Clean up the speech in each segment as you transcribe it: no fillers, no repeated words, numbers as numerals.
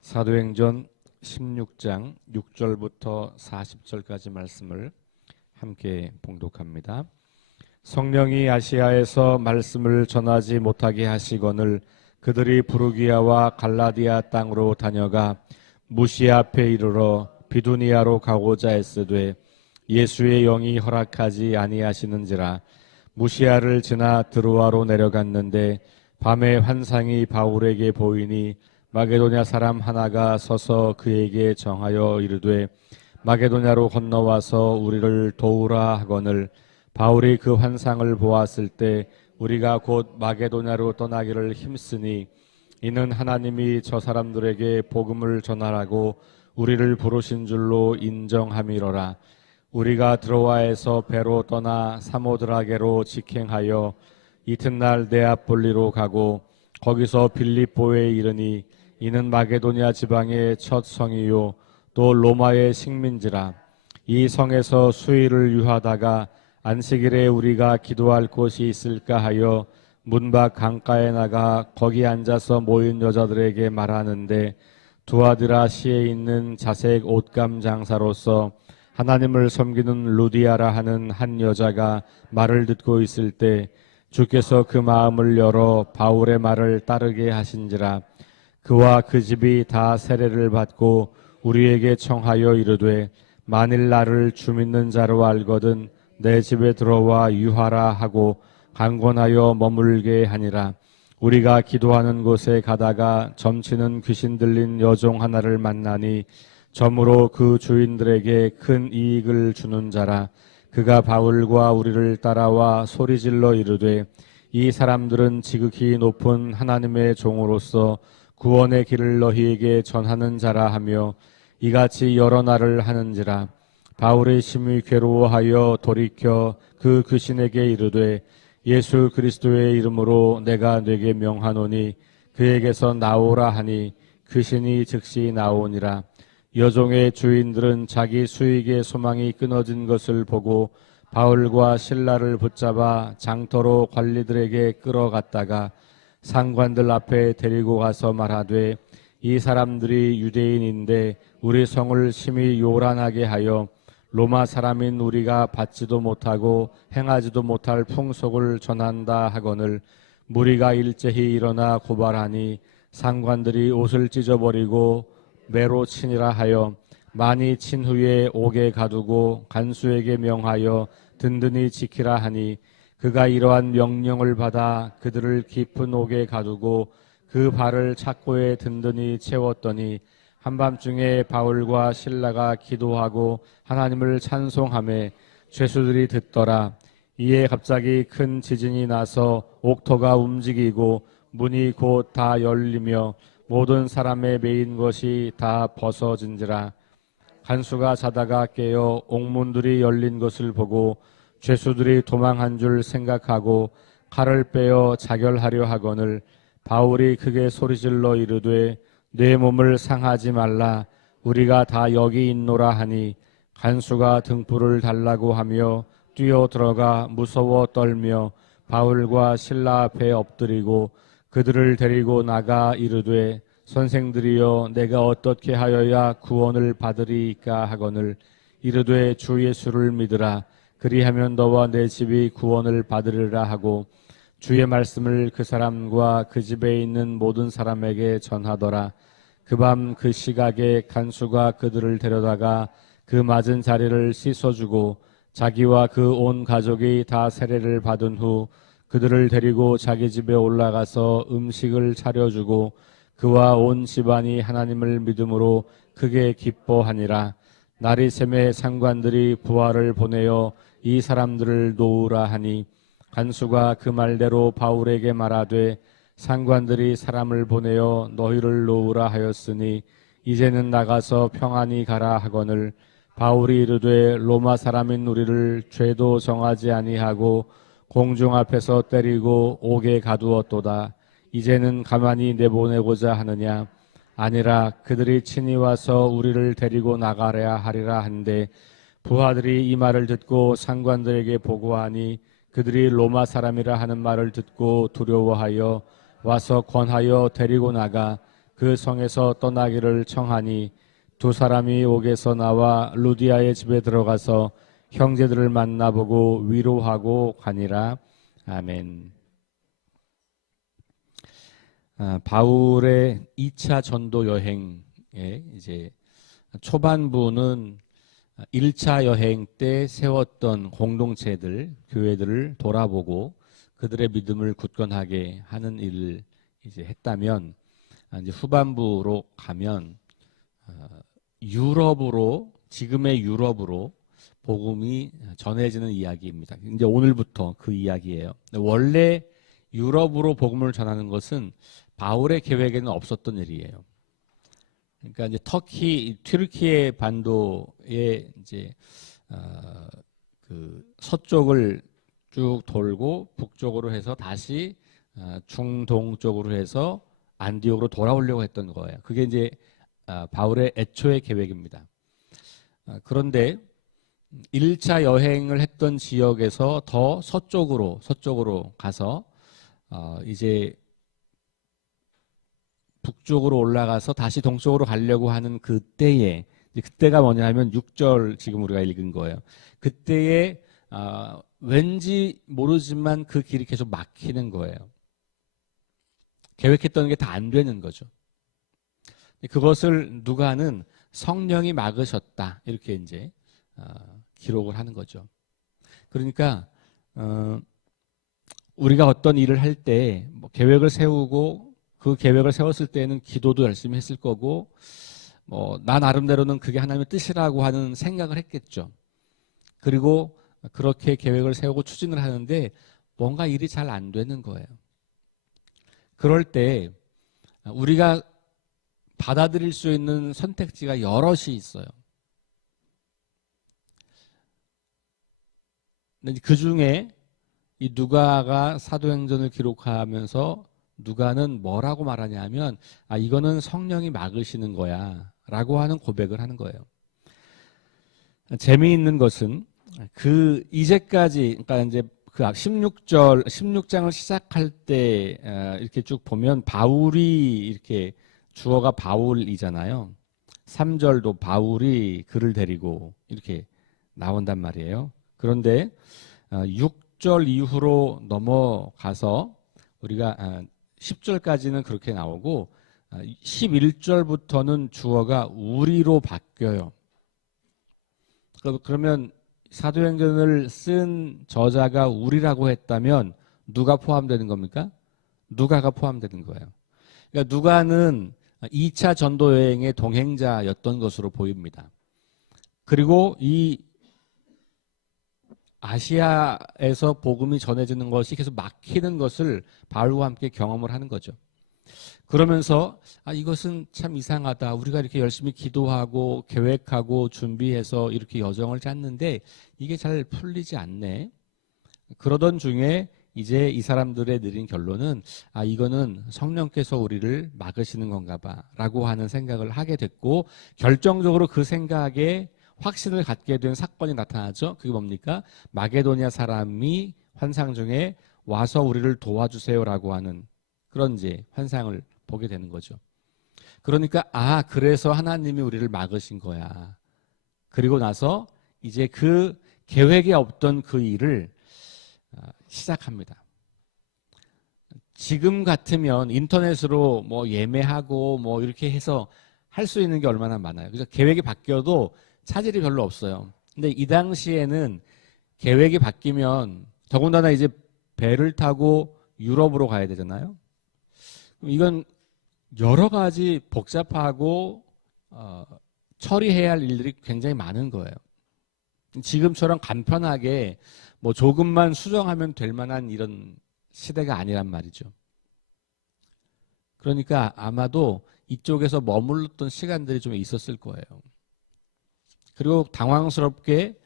사도행전 16장 6절부터 40절까지 말씀을 함께 봉독합니다. 성령이 아시아에서 말씀을 전하지 못하게 하시거늘 그들이 부르기아와 갈라디아 땅으로 다녀가 무시아 앞에 이르러 비두니아로 가고자 했으되 예수의 영이 허락하지 아니하시는지라. 무시아를 지나 드로아로 내려갔는데 밤에 환상이 바울에게 보이니 마게도냐 사람 하나가 서서 그에게 정하여 이르되 마게도냐로 건너와서 우리를 도우라 하거늘 바울이 그 환상을 보았을 때 우리가 곧 마게도냐로 떠나기를 힘쓰니 이는 하나님이 저 사람들에게 복음을 전하라고 우리를 부르신 줄로 인정함이로라. 우리가 드로아에서 배로 떠나 사모드라게로 직행하여 이튿날 네아폴리로 가고 거기서 빌립보에 이르니 이는 마게도냐 지방의 첫 성이요 또 로마의 식민지라. 이 성에서 수일을 유하다가 안식일에 우리가 기도할 곳이 있을까 하여 문밖 강가에 나가 거기 앉아서 모인 여자들에게 말하는데 두아드라시에 있는 자색 옷감 장사로서 하나님을 섬기는 루디아라 하는 한 여자가 말을 듣고 있을 때 주께서 그 마음을 열어 바울의 말을 따르게 하신지라. 그와 그 집이 다 세례를 받고 우리에게 청하여 이르되 만일 나를 주 믿는 자로 알거든 내 집에 들어와 유하라 하고 강권하여 머물게 하니라. 우리가 기도하는 곳에 가다가 점치는 귀신 들린 여종 하나를 만나니 점으로 그 주인들에게 큰 이익을 주는 자라. 그가 바울과 우리를 따라와 소리질러 이르되 이 사람들은 지극히 높은 하나님의 종으로서 구원의 길을 너희에게 전하는 자라 하며 이같이 여러 날을 하는지라. 바울이 심히 괴로워하여 돌이켜 그 귀신에게 이르되 예수 그리스도의 이름으로 내가 네게 명하노니 그에게서 나오라 하니 귀신이 즉시 나오니라. 여종의 주인들은 자기 수익의 소망이 끊어진 것을 보고 바울과 실라를 붙잡아 장터로 관리들에게 끌어갔다가 상관들 앞에 데리고 가서 말하되 이 사람들이 유대인인데 우리 성을 심히 요란하게 하여 로마 사람인 우리가 받지도 못하고 행하지도 못할 풍속을 전한다 하거늘 무리가 일제히 일어나 고발하니 상관들이 옷을 찢어버리고 매로 치니라 하여 많이 친 후에 옥에 가두고 간수에게 명하여 든든히 지키라 하니 그가 이러한 명령을 받아 그들을 깊은 옥에 가두고 그 발을 착고에 든든히 채웠더니 한밤중에 바울과 실라가 기도하고 하나님을 찬송하며 죄수들이 듣더라. 이에 갑자기 큰 지진이 나서 옥토가 움직이고 문이 곧 다 열리며 모든 사람의 매인 것이 다 벗어진지라. 간수가 자다가 깨어 옥문들이 열린 것을 보고 죄수들이 도망한 줄 생각하고 칼을 빼어 자결하려 하거늘 바울이 크게 소리질러 이르되 내 몸을 상하지 말라. 우리가 다 여기 있노라 하니 간수가 등불을 달라고 하며 뛰어 들어가 무서워 떨며 바울과 실라 앞에 엎드리고 그들을 데리고 나가 이르되 선생들이여 내가 어떻게 하여야 구원을 받으리이까 하거늘 이르되 주 예수를 믿으라. 그리하면 너와 내 집이 구원을 받으리라 하고 주의 말씀을 그 사람과 그 집에 있는 모든 사람에게 전하더라. 그 밤 그 시각에 간수가 그들을 데려다가 그 맞은 자리를 씻어주고 자기와 그 온 가족이 다 세례를 받은 후 그들을 데리고 자기 집에 올라가서 음식을 차려주고 그와 온 집안이 하나님을 믿음으로 크게 기뻐하니라. 날이 새매 상관들이 부하를 보내어 이 사람들을 놓으라 하니 간수가 그 말대로 바울에게 말하되 상관들이 사람을 보내어 너희를 놓으라 하였으니 이제는 나가서 평안히 가라 하거늘 바울이 이르되 로마 사람인 우리를 죄도 정하지 아니하고 공중 앞에서 때리고 옥에 가두었도다. 이제는 가만히 내보내고자 하느냐? 아니라 그들이 친히 와서 우리를 데리고 나가려 하리라 한데 부하들이 이 말을 듣고 상관들에게 보고하니 그들이 로마 사람이라 하는 말을 듣고 두려워하여 와서 권하여 데리고 나가 그 성에서 떠나기를 청하니 두 사람이 옥에서 나와 루디아의 집에 들어가서 형제들을 만나보고 위로하고 가니라. 아멘. 바울의 2차 전도 여행의 이제 초반부는 1차 여행 때 세웠던 공동체들, 교회들을 돌아보고 그들의 믿음을 굳건하게 하는 일을 이제 했다면, 이제 후반부로 가면 유럽으로, 지금의 유럽으로 복음이 전해지는 이야기입니다. 이제 오늘부터 그 이야기예요. 원래 유럽으로 복음을 전하는 것은 바울의 계획에는 없었던 일이에요. 그러니까 이제 튀르키예 반도의 이제 그 서쪽을 쭉 돌고 북쪽으로 해서 다시 중동쪽으로 해서 안디옥으로 돌아오려고 했던 거예요. 그게 이제 바울의 애초의 계획입니다. 그런데 1차 여행을 했던 지역에서 더 서쪽으로 가서 이제 북쪽으로 올라가서 다시 동쪽으로 가려고 하는 그때에, 그때가 뭐냐 하면 6절 지금 우리가 읽은 거예요. 그때에 왠지 모르지만 그 길이 계속 막히는 거예요. 계획했던 게 다 안 되는 거죠. 그것을 누가는 성령이 막으셨다, 이렇게 이제 기록을 하는 거죠. 그러니까 우리가 어떤 일을 할 때 뭐 계획을 세우고 그 계획을 세웠을 때는 기도도 열심히 했을 거고, 나 나름대로는 그게 하나님의 뜻이라고 하는 생각을 했겠죠. 그리고 그렇게 계획을 세우고 추진을 하는데 뭔가 일이 잘 안 되는 거예요. 그럴 때 우리가 받아들일 수 있는 선택지가 여럿이 있어요. 그 중에 이 누가가 사도행전을 기록하면서 누가는 뭐라고 말하냐면, 이거는 성령이 막으시는 거야 라고 하는 고백을 하는 거예요. 재미있는 것은 이제까지, 그러니까 이제 그 16장을 시작할 때 이렇게 쭉 보면 바울이, 이렇게 주어가 바울이잖아요. 3절도 바울이 그를 데리고 이렇게 나온단 말이에요. 그런데 6절 이후로 넘어가서 우리가 10절까지는 그렇게 나오고 11절부터는 주어가 우리로 바뀌어요. 그러면 사도행전을 쓴 저자가 우리라고 했다면 누가 포함되는 겁니까? 누가가 포함되는 거예요. 그러니까 누가는 2차 전도 여행의 동행자였던 것으로 보입니다. 그리고 이 아시아에서 복음이 전해지는 것이 계속 막히는 것을 바울과 함께 경험을 하는 거죠. 그러면서 이것은 참 이상하다. 우리가 이렇게 열심히 기도하고 계획하고 준비해서 이렇게 여정을 짰는데 이게 잘 풀리지 않네. 그러던 중에 이제 이 사람들의 내린 결론은 이거는 성령께서 우리를 막으시는 건가 봐 라고 하는 생각을 하게 됐고, 결정적으로 그 생각에 확신을 갖게 된 사건이 나타나죠. 그게 뭡니까? 마게도니아 사람이 환상 중에 와서 우리를 도와주세요라고 하는 그런 이제 환상을 보게 되는 거죠. 그러니까 그래서 하나님이 우리를 막으신 거야. 그리고 나서 이제 그 계획에 없던 그 일을 시작합니다. 지금 같으면 인터넷으로 뭐 예매하고 뭐 이렇게 해서 할 수 있는 게 얼마나 많아요. 그래서 계획이 바뀌어도 차질이 별로 없어요. 근데 이 당시에는 계획이 바뀌면 더군다나 이제 배를 타고 유럽으로 가야 되잖아요. 이건 여러 가지 복잡하고 처리해야 할 일들이 굉장히 많은 거예요. 지금처럼 간편하게 뭐 조금만 수정하면 될 만한 이런 시대가 아니란 말이죠. 그러니까 아마도 이쪽에서 머물렀던 시간들이 좀 있었을 거예요. 그리고 당황스럽게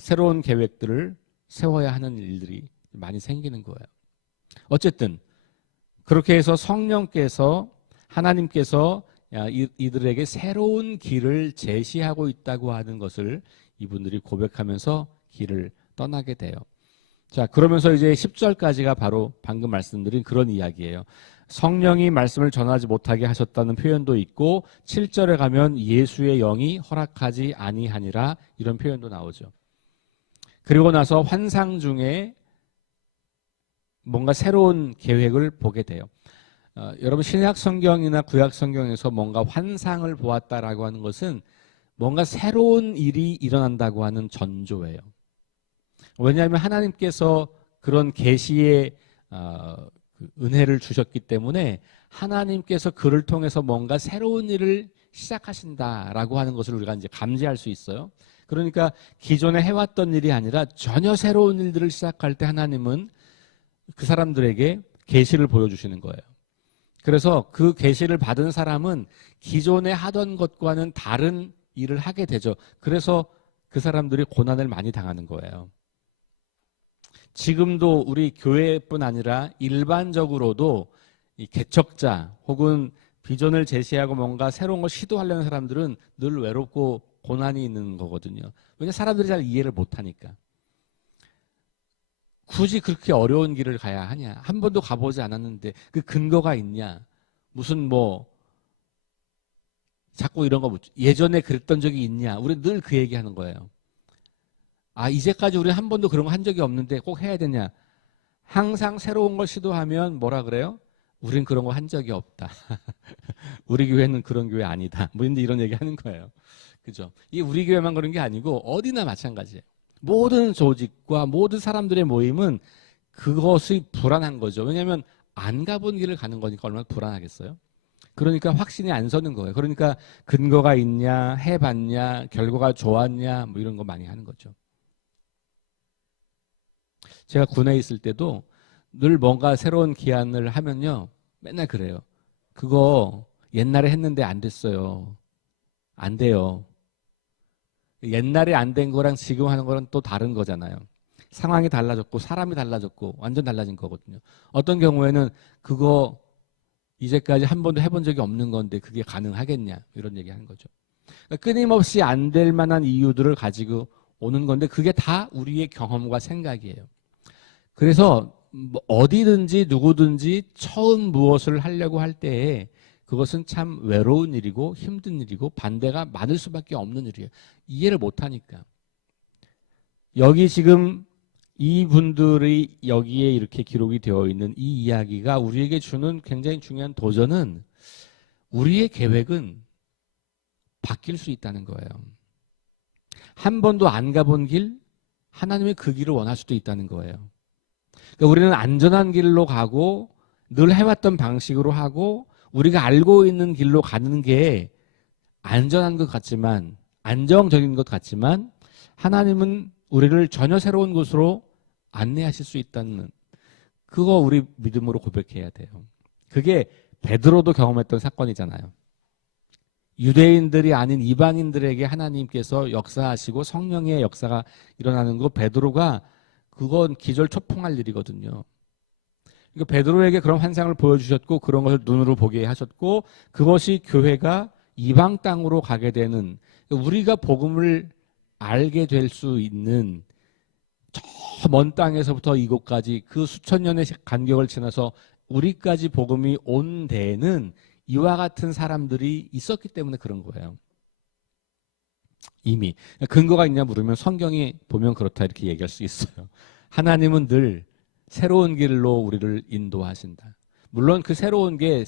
새로운 계획들을 세워야 하는 일들이 많이 생기는 거예요. 어쨌든 그렇게 해서 성령께서, 하나님께서 이들에게 새로운 길을 제시하고 있다고 하는 것을 이분들이 고백하면서 길을 떠나게 돼요. 자, 그러면서 이제 10절까지가 바로 방금 말씀드린 그런 이야기예요. 성령이 말씀을 전하지 못하게 하셨다는 표현도 있고 7절에 가면 예수의 영이 허락하지 아니하니라 이런 표현도 나오죠. 그리고 나서 환상 중에 뭔가 새로운 계획을 보게 돼요. 여러분 신약 성경이나 구약 성경에서 뭔가 환상을 보았다라고 하는 것은 뭔가 새로운 일이 일어난다고 하는 전조예요. 왜냐하면 하나님께서 그런 계시의 은혜를 주셨기 때문에 하나님께서 그를 통해서 뭔가 새로운 일을 시작하신다라고 하는 것을 우리가 이제 감지할 수 있어요. 그러니까 기존에 해왔던 일이 아니라 전혀 새로운 일들을 시작할 때 하나님은 그 사람들에게 계시를 보여주시는 거예요. 그래서 그 계시를 받은 사람은 기존에 하던 것과는 다른 일을 하게 되죠. 그래서 그 사람들이 고난을 많이 당하는 거예요. 지금도 우리 교회뿐 아니라 일반적으로도 이 개척자 혹은 비전을 제시하고 뭔가 새로운 걸 시도하려는 사람들은 늘 외롭고 고난이 있는 거거든요. 왜냐하면 사람들이 잘 이해를 못하니까. 굳이 그렇게 어려운 길을 가야 하냐? 한 번도 가보지 않았는데 그 근거가 있냐? 무슨 뭐 자꾸 이런 거 묻죠. 예전에 그랬던 적이 있냐? 우리 늘 그 얘기하는 거예요. 아, 이제까지 우리 한 번도 그런 거 한 적이 없는데 꼭 해야 되냐? 항상 새로운 걸 시도하면 뭐라 그래요? 우린 그런 거 한 적이 없다. 우리 교회는 그런 교회 아니다. 뭐 이런 얘기 하는 거예요. 그죠? 이게 우리 교회만 그런 게 아니고 어디나 마찬가지예요. 모든 조직과 모든 사람들의 모임은 그것이 불안한 거죠. 왜냐하면 안 가본 길을 가는 거니까 얼마나 불안하겠어요? 그러니까 확신이 안 서는 거예요. 그러니까 근거가 있냐, 해봤냐, 결과가 좋았냐, 뭐 이런 거 많이 하는 거죠. 제가 군에 있을 때도 늘 뭔가 새로운 기한을 하면요. 맨날 그래요. 그거 옛날에 했는데 안 됐어요. 안 돼요. 옛날에 안 된 거랑 지금 하는 거랑 또 다른 거잖아요. 상황이 달라졌고 사람이 달라졌고 완전 달라진 거거든요. 어떤 경우에는 그거 이제까지 한 번도 해본 적이 없는 건데 그게 가능하겠냐 이런 얘기하는 거죠. 그러니까 끊임없이 안 될 만한 이유들을 가지고 오는 건데 그게 다 우리의 경험과 생각이에요. 그래서 뭐 어디든지 누구든지 처음 무엇을 하려고 할 때에 그것은 참 외로운 일이고 힘든 일이고 반대가 많을 수밖에 없는 일이에요. 이해를 못하니까. 여기 지금 이분들이 여기에 이렇게 기록이 되어 있는 이 이야기가 우리에게 주는 굉장히 중요한 도전은 우리의 계획은 바뀔 수 있다는 거예요. 한 번도 안 가본 길, 하나님의 그 길을 원할 수도 있다는 거예요. 그러니까 우리는 안전한 길로 가고 늘 해왔던 방식으로 하고 우리가 알고 있는 길로 가는 게 안전한 것 같지만 안정적인 것 같지만 하나님은 우리를 전혀 새로운 곳으로 안내하실 수 있다는 그거 우리 믿음으로 고백해야 돼요. 그게 베드로도 경험했던 사건이잖아요. 유대인들이 아닌 이방인들에게 하나님께서 역사하시고 성령의 역사가 일어나는 거 베드로가 그건 기절초풍할 일이거든요. 그러니까 베드로에게 그런 환상을 보여주셨고 그런 것을 눈으로 보게 하셨고 그것이 교회가 이방 땅으로 가게 되는 우리가 복음을 알게 될 수 있는 저 먼 땅에서부터 이곳까지 그 수천 년의 간격을 지나서 우리까지 복음이 온 데에는 이와 같은 사람들이 있었기 때문에 그런 거예요. 이미 근거가 있냐 물으면 성경이 보면 그렇다 이렇게 얘기할 수 있어요. 하나님은 늘 새로운 길로 우리를 인도하신다. 물론 그 새로운 게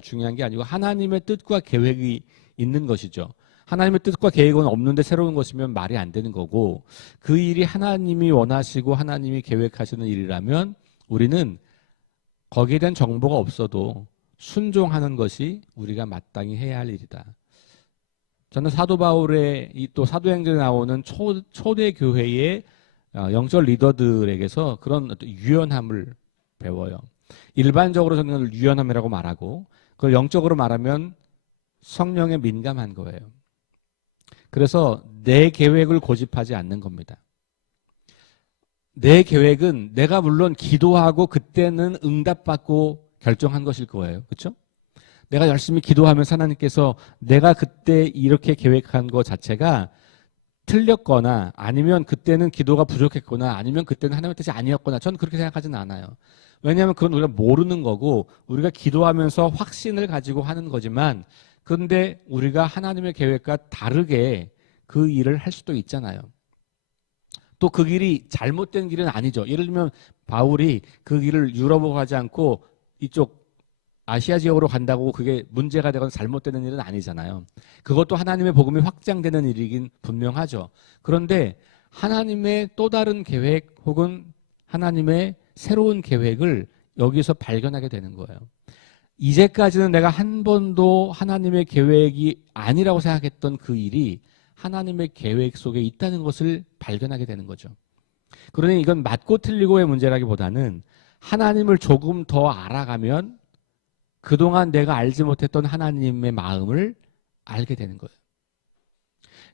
중요한 게 아니고 하나님의 뜻과 계획이 있는 것이죠. 하나님의 뜻과 계획은 없는데 새로운 것이면 말이 안 되는 거고 그 일이 하나님이 원하시고 하나님이 계획하시는 일이라면 우리는 거기에 대한 정보가 없어도 순종하는 것이 우리가 마땅히 해야 할 일이다. 저는 사도 바울의 또 사도행전에 나오는 초대 교회의 영적 리더들에게서 그런 유연함을 배워요. 일반적으로 저는 유연함이라고 말하고 그걸 영적으로 말하면 성령에 민감한 거예요. 그래서 내 계획을 고집하지 않는 겁니다. 내 계획은 내가 물론 기도하고 그때는 응답받고 결정한 것일 거예요. 그렇죠? 내가 열심히 기도하면 하나님께서 내가 그때 이렇게 계획한 것 자체가 틀렸거나 아니면 그때는 기도가 부족했거나 아니면 그때는 하나님의 뜻이 아니었거나 저는 그렇게 생각하지는 않아요. 왜냐하면 그건 우리가 모르는 거고 우리가 기도하면서 확신을 가지고 하는 거지만 그런데 우리가 하나님의 계획과 다르게 그 일을 할 수도 있잖아요. 또 그 길이 잘못된 길은 아니죠. 예를 들면 바울이 그 길을 유럽으로 가지 않고 이쪽 아시아 지역으로 간다고 그게 문제가 되거나 잘못되는 일은 아니잖아요. 그것도 하나님의 복음이 확장되는 일이긴 분명하죠. 그런데 하나님의 또 다른 계획 혹은 하나님의 새로운 계획을 여기서 발견하게 되는 거예요. 이제까지는 내가 한 번도 하나님의 계획이 아니라고 생각했던 그 일이 하나님의 계획 속에 있다는 것을 발견하게 되는 거죠. 그러니 이건 맞고 틀리고의 문제라기보다는 하나님을 조금 더 알아가면 그동안 내가 알지 못했던 하나님의 마음을 알게 되는 거예요.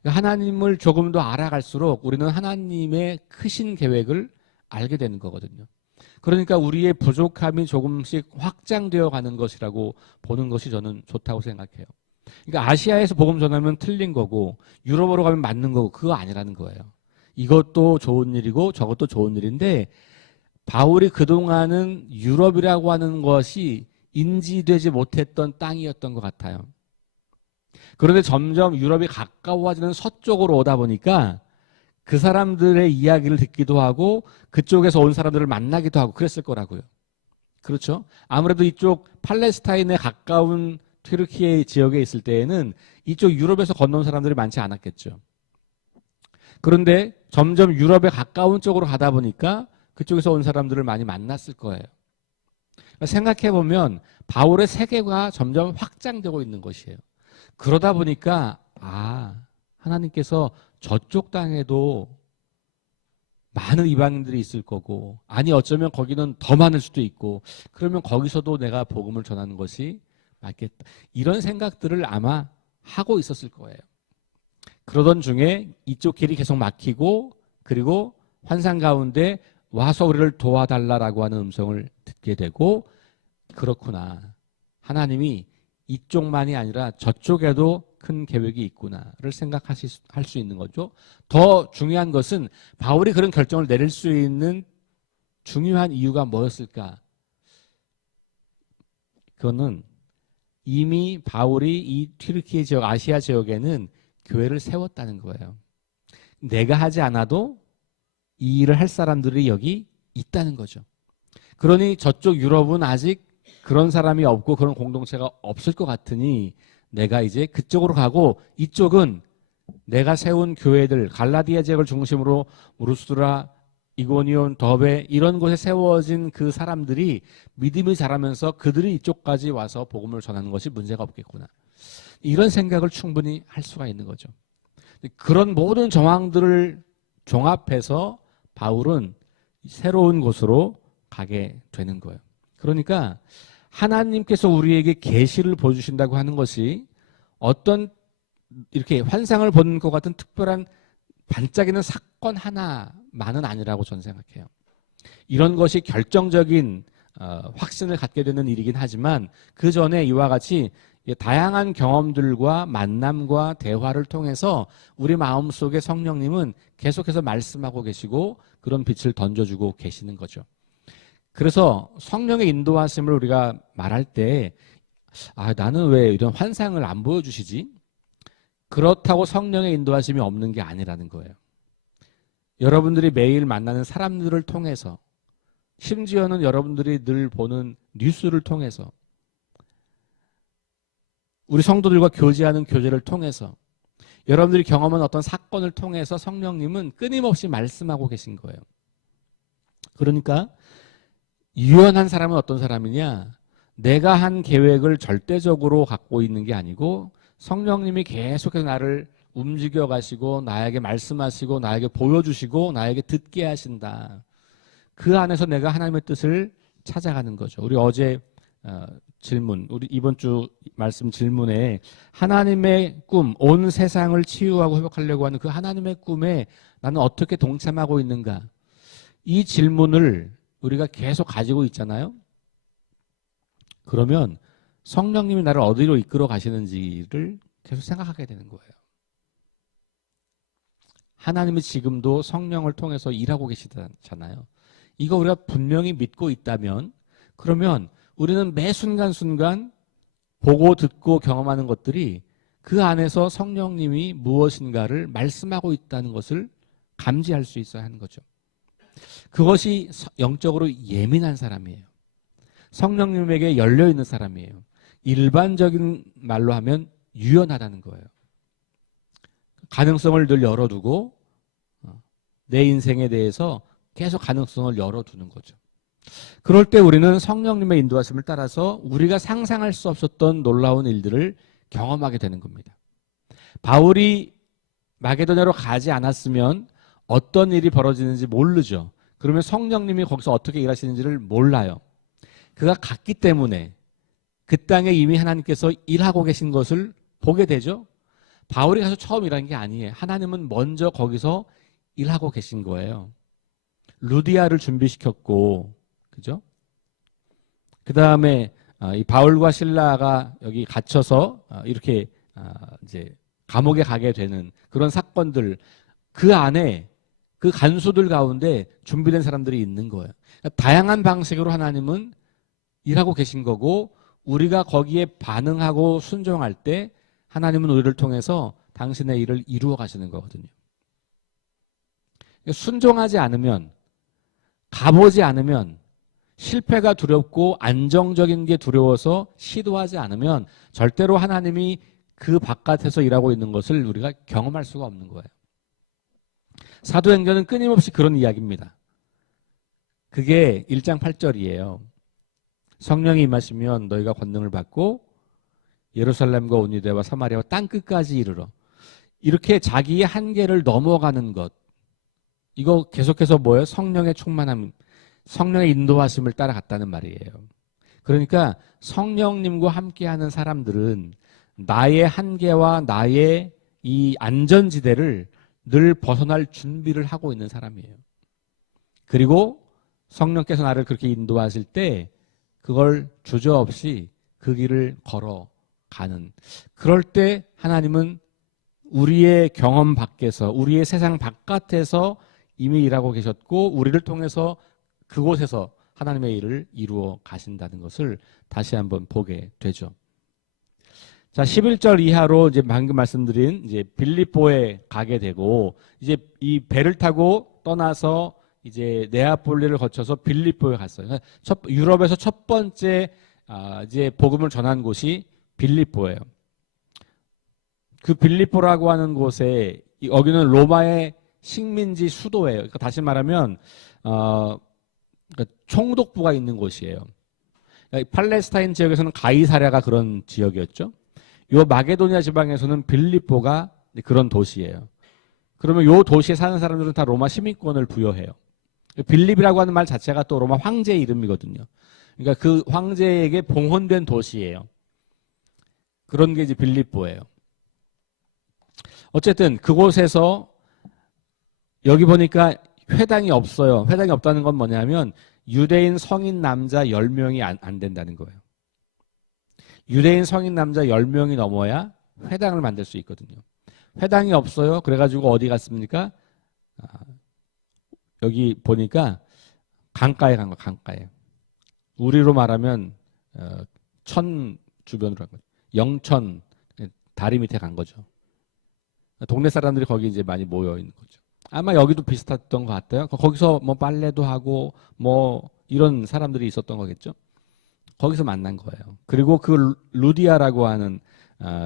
하나님을 조금 더 알아갈수록 우리는 하나님의 크신 계획을 알게 되는 거거든요. 그러니까 우리의 부족함이 조금씩 확장되어 가는 것이라고 보는 것이 저는 좋다고 생각해요. 그러니까 아시아에서 복음 전하면 틀린 거고 유럽으로 가면 맞는 거고 그거 아니라는 거예요. 이것도 좋은 일이고 저것도 좋은 일인데 바울이 그동안은 유럽이라고 하는 것이 인지되지 못했던 땅이었던 것 같아요. 그런데 점점 유럽이 가까워지는 서쪽으로 오다 보니까 그 사람들의 이야기를 듣기도 하고 그쪽에서 온 사람들을 만나기도 하고 그랬을 거라고요. 그렇죠? 아무래도 이쪽 팔레스타인에 가까운 튀르키예 지역에 있을 때에는 이쪽 유럽에서 건너온 사람들이 많지 않았겠죠. 그런데 점점 유럽에 가까운 쪽으로 가다 보니까 그쪽에서 온 사람들을 많이 만났을 거예요. 생각해 보면 바울의 세계가 점점 확장되고 있는 것이에요. 그러다 보니까 하나님께서 저쪽 땅에도 많은 이방인들이 있을 거고 아니 어쩌면 거기는 더 많을 수도 있고 그러면 거기서도 내가 복음을 전하는 것이 맞겠다. 이런 생각들을 아마 하고 있었을 거예요. 그러던 중에 이쪽 길이 계속 막히고 그리고 환상 가운데 와서 우리를 도와달라라고 하는 음성을 듣게 되고 그렇구나. 하나님이 이쪽만이 아니라 저쪽에도 큰 계획이 있구나를 생각할 수 있는 거죠. 더 중요한 것은 바울이 그런 결정을 내릴 수 있는 중요한 이유가 뭐였을까? 그거는 이미 바울이 이 튀르키예 지역, 아시아 지역에는 교회를 세웠다는 거예요. 내가 하지 않아도 이 일을 할 사람들이 여기 있다는 거죠. 그러니 저쪽 유럽은 아직 그런 사람이 없고 그런 공동체가 없을 것 같으니 내가 이제 그쪽으로 가고 이쪽은 내가 세운 교회들 갈라디아 지역을 중심으로 루스드라, 이고니온, 더베 이런 곳에 세워진 그 사람들이 믿음이 자라면서 그들이 이쪽까지 와서 복음을 전하는 것이 문제가 없겠구나. 이런 생각을 충분히 할 수가 있는 거죠. 그런 모든 정황들을 종합해서 바울은 새로운 곳으로 가게 되는 거예요. 그러니까 하나님께서 우리에게 계시를 보여주신다고 하는 것이 어떤 이렇게 환상을 보는 것 같은 특별한 반짝이는 사건 하나만은 아니라고 저는 생각해요. 이런 것이 결정적인 확신을 갖게 되는 일이긴 하지만 그 전에 이와 같이 다양한 경험들과 만남과 대화를 통해서 우리 마음속에 성령님은 계속해서 말씀하고 계시고 그런 빛을 던져주고 계시는 거죠. 그래서 성령의 인도하심을 우리가 말할 때 나는 왜 이런 환상을 안 보여주시지? 그렇다고 성령의 인도하심이 없는 게 아니라는 거예요. 여러분들이 매일 만나는 사람들을 통해서 심지어는 여러분들이 늘 보는 뉴스를 통해서 우리 성도들과 교제하는 교제를 통해서 여러분들이 경험한 어떤 사건을 통해서 성령님은 끊임없이 말씀하고 계신 거예요. 그러니까 유연한 사람은 어떤 사람이냐? 내가 한 계획을 절대적으로 갖고 있는 게 아니고 성령님이 계속해서 나를 움직여 가시고 나에게 말씀하시고 나에게 보여주시고 나에게 듣게 하신다. 그 안에서 내가 하나님의 뜻을 찾아가는 거죠. 우리 어제 질문, 우리 이번 주 말씀 질문에 하나님의 꿈, 온 세상을 치유하고 회복하려고 하는 그 하나님의 꿈에 나는 어떻게 동참하고 있는가? 이 질문을 우리가 계속 가지고 있잖아요. 그러면 성령님이 나를 어디로 이끌어 가시는지를 계속 생각하게 되는 거예요. 하나님이 지금도 성령을 통해서 일하고 계시잖아요. 이거 우리가 분명히 믿고 있다면 그러면 우리는 매 순간순간 보고 듣고 경험하는 것들이 그 안에서 성령님이 무엇인가를 말씀하고 있다는 것을 감지할 수 있어야 하는 거죠. 그것이 영적으로 예민한 사람이에요. 성령님에게 열려있는 사람이에요. 일반적인 말로 하면 유연하다는 거예요. 가능성을 늘 열어두고 내 인생에 대해서 계속 가능성을 열어두는 거죠. 그럴 때 우리는 성령님의 인도하심을 따라서 우리가 상상할 수 없었던 놀라운 일들을 경험하게 되는 겁니다. 바울이 마게도냐로 가지 않았으면 어떤 일이 벌어지는지 모르죠. 그러면 성령님이 거기서 어떻게 일하시는지를 몰라요. 그가 갔기 때문에 그 땅에 이미 하나님께서 일하고 계신 것을 보게 되죠. 바울이 가서 처음 일한 게 아니에요. 하나님은 먼저 거기서 일하고 계신 거예요. 루디아를 준비시켰고, 그죠? 그 다음에 이 바울과 실라가 여기 갇혀서 이렇게 이제 감옥에 가게 되는 그런 사건들, 그 안에 그 간수들 가운데 준비된 사람들이 있는 거예요. 그러니까 다양한 방식으로 하나님은 일하고 계신 거고, 우리가 거기에 반응하고 순종할 때 하나님은 우리를 통해서 당신의 일을 이루어 가시는 거거든요. 순종하지 않으면, 가보지 않으면, 실패가 두렵고 안정적인 게 두려워서 시도하지 않으면 절대로 하나님이 그 바깥에서 일하고 있는 것을 우리가 경험할 수가 없는 거예요. 사도행전은 끊임없이 그런 이야기입니다. 그게 1장 8절이에요. 성령이 임하시면 너희가 권능을 받고 예루살렘과 온 유대와 사마리아와 땅 끝까지 이르러, 이렇게 자기의 한계를 넘어가는 것, 이거 계속해서 뭐예요? 성령의 충만함, 성령의 인도하심을 따라갔다는 말이에요. 그러니까 성령님과 함께하는 사람들은 나의 한계와 나의 이 안전지대를 늘 벗어날 준비를 하고 있는 사람이에요. 그리고 성령께서 나를 그렇게 인도하실 때 그걸 주저없이 그 길을 걸어가는, 그럴 때 하나님은 우리의 경험 밖에서, 우리의 세상 바깥에서 이미 일하고 계셨고 우리를 통해서 그곳에서 하나님의 일을 이루어 가신다는 것을 다시 한번 보게 되죠. 자, 11절 이하로 이제 방금 말씀드린 이제 빌립보에 가게 되고, 이제 이 배를 타고 떠나서 이제 네아폴리를 거쳐서 빌립보에 갔어요. 유럽에서 첫 번째 이제 복음을 전한 곳이 빌립보예요. 그 빌립보라고 하는 곳에, 여기는 로마의 식민지 수도예요. 그러니까 다시 말하면 그러니까 총독부가 있는 곳이에요. 그러니까 팔레스타인 지역에서는 가이사랴가 그런 지역이었죠. 요 마게도니아 지방에서는 빌립보가 그런 도시예요. 그러면 요 도시에 사는 사람들은 다 로마 시민권을 부여해요. 빌립이라고 하는 말 자체가 또 로마 황제의 이름이거든요. 그러니까 그 황제에게 봉헌된 도시예요. 그런 게 이제 빌립보예요. 어쨌든 그곳에서 여기 보니까 회당이 없어요. 회당이 없다는 건 뭐냐면 유대인 성인 남자 10명이 안 된다는 거예요. 유대인 성인 남자 10명이 넘어야 회당을 만들 수 있거든요. 회당이 없어요. 그래가지고 어디 갔습니까? 여기 보니까 강가에 간 거, 강가에. 우리로 말하면 천 주변으로 간 거죠. 영천 다리 밑에 간 거죠. 동네 사람들이 거기 이제 많이 모여 있는 거죠. 아마 여기도 비슷했던 것 같아요. 거기서 뭐 빨래도 하고 뭐 이런 사람들이 있었던 거겠죠. 거기서 만난 거예요. 그리고 그 루디아라고 하는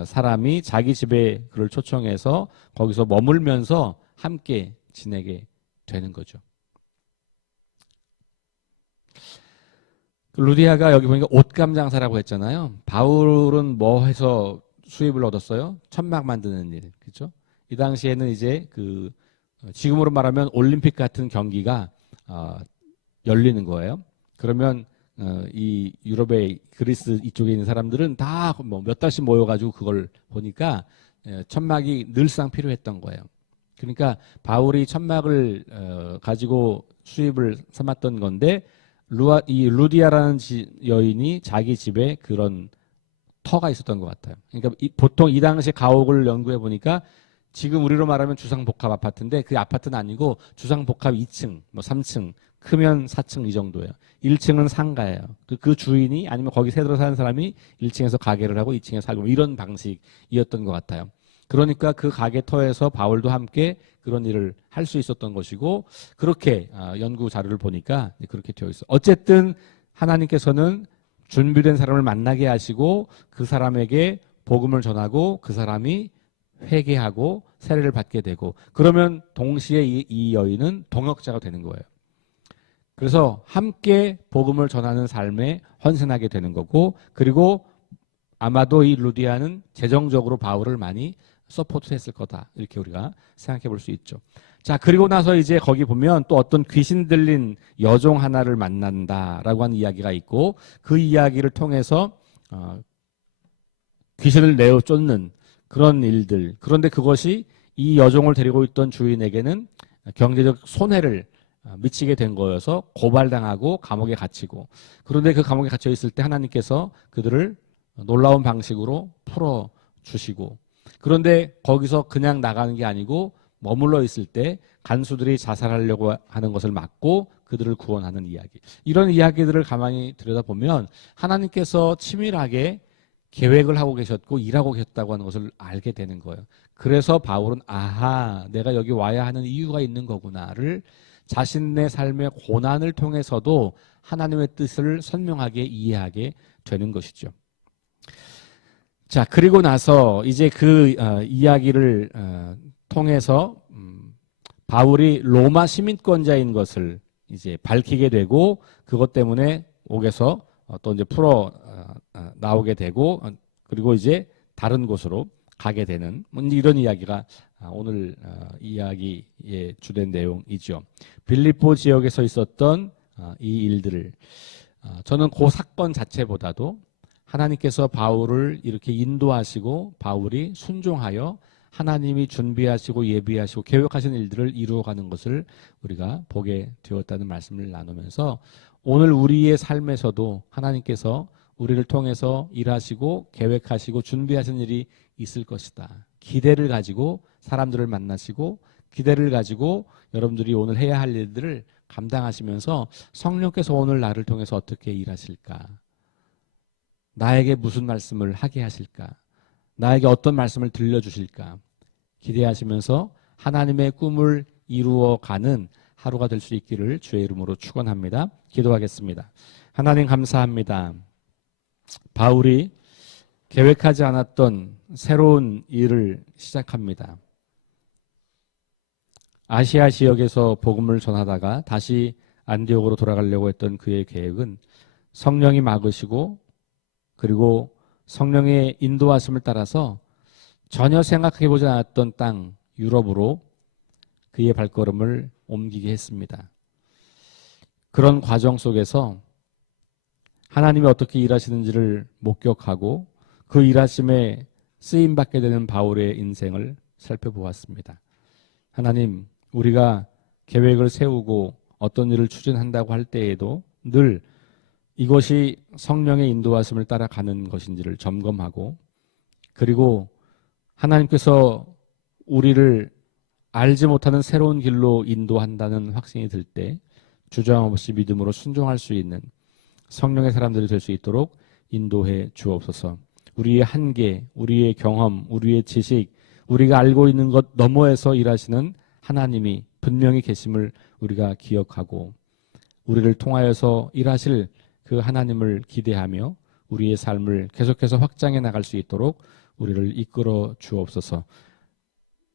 사람이 자기 집에 그를 초청해서 거기서 머물면서 함께 지내게 되는 거죠. 그 루디아가 여기 보니까 옷감 장사라고 했잖아요. 바울은 뭐 해서 수입을 얻었어요? 천막 만드는 일, 그렇죠? 이 당시에는 이제 그 지금으로 말하면 올림픽 같은 경기가 열리는 거예요. 그러면 이 유럽의 그리스 이쪽에 있는 사람들은 다 뭐 몇 달씩 모여가지고 그걸 보니까 천막이 늘상 필요했던 거예요. 그러니까 바울이 천막을 가지고 수입을 삼았던 건데, 이 루디아라는 여인이 자기 집에 그런 터가 있었던 것 같아요. 그러니까 보통 이 당시 가옥을 연구해 보니까 지금 우리로 말하면 주상복합 아파트인데 그 아파트는 아니고 주상복합 2층, 뭐 3층, 크면 4층 이 정도예요. 1층은 상가예요. 그 주인이 아니면 거기 새들어 사는 사람이 1층에서 가게를 하고 2층에 살고 이런 방식이었던 것 같아요. 그러니까 그 가게 터에서 바울도 함께 그런 일을 할 수 있었던 것이고 그렇게 연구 자료를 보니까 그렇게 되어 있어요. 어쨌든 하나님께서는 준비된 사람을 만나게 하시고 그 사람에게 복음을 전하고 그 사람이 회개하고 세례를 받게 되고 그러면 동시에 이 여인은 동역자가 되는 거예요. 그래서 함께 복음을 전하는 삶에 헌신하게 되는 거고 그리고 아마도 이 루디아는 재정적으로 바울을 많이 서포트했을 거다. 이렇게 우리가 생각해 볼 수 있죠. 자, 그리고 나서 이제 거기 보면 또 어떤 귀신 들린 여종 하나를 만난다라고 하는 이야기가 있고 그 이야기를 통해서 귀신을 내어 쫓는 그런 일들. 그런데 그것이 이 여종을 데리고 있던 주인에게는 경제적 손해를 미치게 된 거여서 고발당하고 감옥에 갇히고 그런데 그 감옥에 갇혀 있을 때 하나님께서 그들을 놀라운 방식으로 풀어 주시고 그런데 거기서 그냥 나가는 게 아니고 머물러 있을 때 간수들이 자살하려고 하는 것을 막고 그들을 구원하는 이야기. 이런 이야기들을 가만히 들여다보면 하나님께서 치밀하게 계획을 하고 계셨고 일하고 계셨다고 하는 것을 알게 되는 거예요. 그래서 바울은 아하, 내가 여기 와야 하는 이유가 있는 거구나를 자신의 삶의 고난을 통해서도 하나님의 뜻을 선명하게 이해하게 되는 것이죠. 자, 그리고 나서 이제 그 이야기를 통해서 바울이 로마 시민권자인 것을 이제 밝히게 되고 그것 때문에 옥에서 또 이제 풀어 나오게 되고 그리고 이제 다른 곳으로 가게 되는 이런 이야기가 오늘 이야기의 주된 내용이죠. 빌립보 지역에서 있었던 이 일들을 저는 그 사건 자체보다도 하나님께서 바울을 이렇게 인도하시고 바울이 순종하여 하나님이 준비하시고 예비하시고 계획하신 일들을 이루어가는 것을 우리가 보게 되었다는 말씀을 나누면서 오늘 우리의 삶에서도 하나님께서 우리를 통해서 일하시고 계획하시고 준비하신 일이 있을 것이다. 기대를 가지고 사람들을 만나시고 기대를 가지고 여러분들이 오늘 해야 할 일들을 감당하시면서 성령께서 오늘 나를 통해서 어떻게 일하실까? 나에게 무슨 말씀을 하게 하실까? 나에게 어떤 말씀을 들려주실까? 기대하시면서 하나님의 꿈을 이루어가는 하루가 될 수 있기를 주의 이름으로 축원합니다. 기도하겠습니다. 하나님 감사합니다. 바울이 계획하지 않았던 새로운 일을 시작합니다. 아시아 지역에서 복음을 전하다가 다시 안디옥으로 돌아가려고 했던 그의 계획은 성령이 막으시고 그리고 성령의 인도하심을 따라서 전혀 생각해보지 않았던 땅 유럽으로 그의 발걸음을 옮기게 했습니다. 그런 과정 속에서 하나님이 어떻게 일하시는지를 목격하고 그 일하심에 쓰임받게 되는 바울의 인생을 살펴보았습니다. 하나님, 우리가 계획을 세우고 어떤 일을 추진한다고 할 때에도 늘 이것이 성령의 인도하심을 따라가는 것인지를 점검하고 그리고 하나님께서 우리를 알지 못하는 새로운 길로 인도한다는 확신이 들 때 주저함 없이 믿음으로 순종할 수 있는 성령의 사람들이 될 수 있도록 인도해 주옵소서. 우리의 한계, 우리의 경험, 우리의 지식, 우리가 알고 있는 것 너머에서 일하시는 하나님이 분명히 계심을 우리가 기억하고 우리를 통하여서 일하실 그 하나님을 기대하며 우리의 삶을 계속해서 확장해 나갈 수 있도록 우리를 이끌어 주옵소서.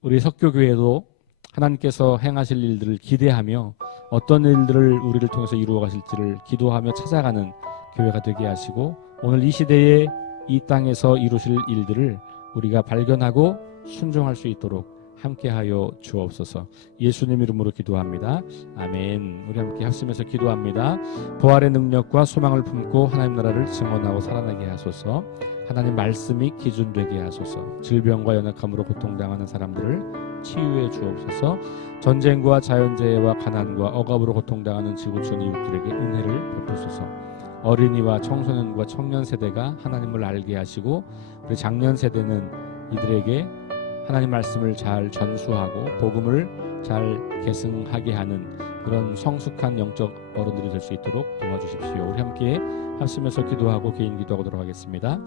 우리 석교교회도 하나님께서 행하실 일들을 기대하며 어떤 일들을 우리를 통해서 이루어 가실지를 기도하며 찾아가는 교회가 되게 하시고 오늘 이 시대에 이 땅에서 이루실 일들을 우리가 발견하고 순종할 수 있도록 함께하여 주옵소서. 예수님 이름으로 기도합니다. 아멘. 우리 함께 합심해서 기도합니다. 부활의 능력과 소망을 품고 하나님 나라를 증언하고 살아나게 하소서. 하나님 말씀이 기준 되게 하소서. 질병과 연약함으로 고통당하는 사람들을 치유해 주옵소서. 전쟁과 자연재해와 가난과 억압으로 고통당하는 지구촌 이웃들에게 은혜를 베푸소서. 어린이와 청소년과 청년 세대가 하나님을 알게 하시고 우리 장년 세대는 이들에게 하나님 말씀을 잘 전수하고 복음을 잘 계승하게 하는 그런 성숙한 영적 어른들이 될 수 있도록 도와주십시오. 우리 함께 합심해서 기도하고 개인 기도하도록 하겠습니다.